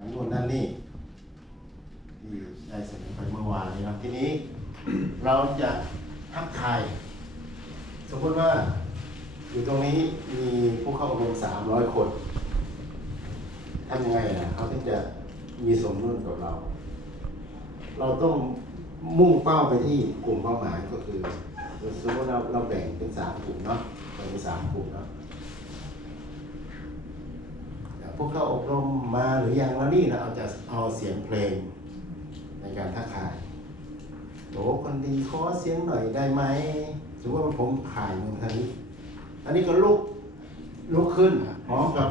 ทางโน้นด้านนี่ที่ได้เสนอไปเมื่อวานนี้ครับทีนี้ เราจะทักทายสมมติว่าอยู่ตรงนี้มีผู้เข้าอบรมสามร้อยคนทำยังไงนะเขาถึงจะมีสมดุลกับเรา เราต้องมุ่งเป้าไปที่กลุ่มเป้าหมายก็คือสมมติเราเราแบ่งเป็นสามกลุ่มเนาะเป็นสามกลุ่มเนาะพวกเขาอบรมมาหรือยังแล้วนี่เราเอาจะเอาเสียงเพลงในการทักทายโถคนดีขอเสียงหน่อยได้ไหมถือว่าผมผ่านมาทางนี้ อันนี้ก็ลุกลุกขึ้นพร้อมกับ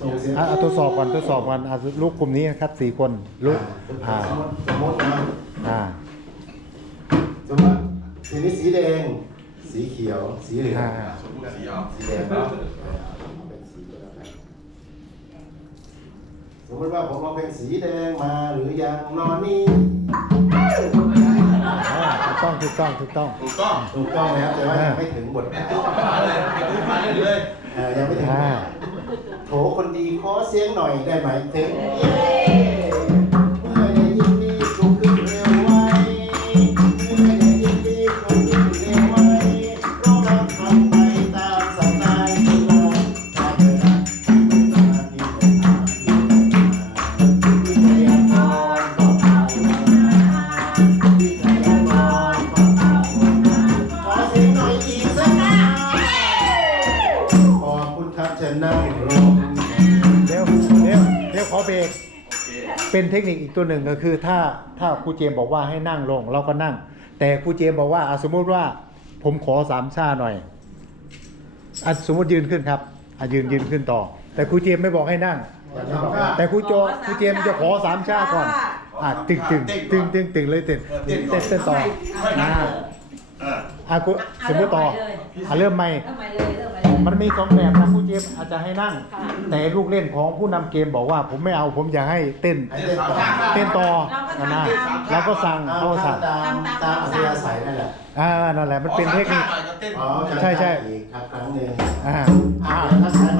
ส่งเสียงทดสอบก่อนทดสอบก่อนลูกกลุ่มนี้ครับสี่คนลูกผ่านสมมตินะสมมติทีนี้สีแดง สีเขียวสีเหลืองสมมติสีออกสีแดงสมมติว่าผมเอาเพลงสีแดงมาหรืออยังนอนนี่ถูกต้องถูกต้องถูกต้องถูกต้องแล้วแต่ว่ายังไม่ถึงบทแม่ตู้ปลาเลยแม่ตูาปลาเลยยังไม่ถึงโถคนดีขอเสียงหน่อยได้ไหมถึงอเบรกเป็นเทคนิคอีกตัวหนึ่งก็คือ ถ้าถ้าครูเจมบอกว่าให้นั่งลง เราก็นั่งแต่ครูเจมบอกว่าสมมุติว่าผมขอสามชาหน่อยอสมมติยืนขึ้นครับยืนยืนขึ้นต่อ แต่ครูเจมไม่บอกให้นั่ง แต่ครูโจครูเจมจะขอสามชาก่อนตึงตึงตึงตึงตึงเลยติดเต้นต่อสมมติต่อเริ่มใหม่มันมีสองแบบนะผู้เจมอาจจะให้นั่ง แต่ลูกเล่นของผู้นําเกมบอกว่าผมไม่เอาผมอยากให้เต้น เต้นต่อนะนะแล้วก็สั่งเขาสั่งตามตามอาศัยนั่นแหละอ่านั่นแหละมันเป็นเทคนิคใช่ใช่อีกครั้งหนึ่งอ่าอ่าทักทายมาก่อน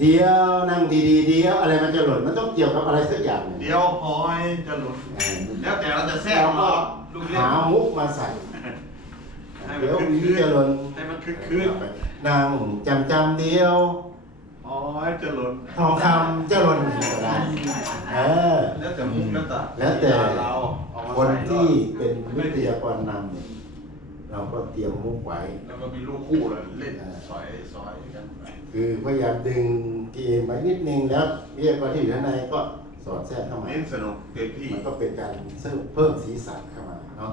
เดี๋ยวนั่งดีๆเดี๋ยวอะไรมันจะหล่นมันต้องเกี่ยวกับอะไรสักอย่าง เดี๋ยวพอยจะหล่นแล้วแต่เราจะแซ่บลูกเล่นหามุกมาใส่เดี๋ยวมีจะหล่นให้มันคืดๆนั่งจำจำเดี๋ยวพอยจะหล่นทองคำจะหล่นก็ได้เออแล้วแต่มุกแล้วแต่แล้วแต่คนที่เป็นวิทยากรนำเนี่ยเราก็เตรียมมุกไว้ แล้วก็มีลูกคู่เลยเล่นซอยซอยกันคือพยายามดึงเกมไปนิดนึงแล้วเรียกว่าที่ด้านในก็สอดแทรกเข้ามาเล่นสนุกเต็มที่ มันก็เป็นการเพิ่มสีสันเข้ามาเนาะ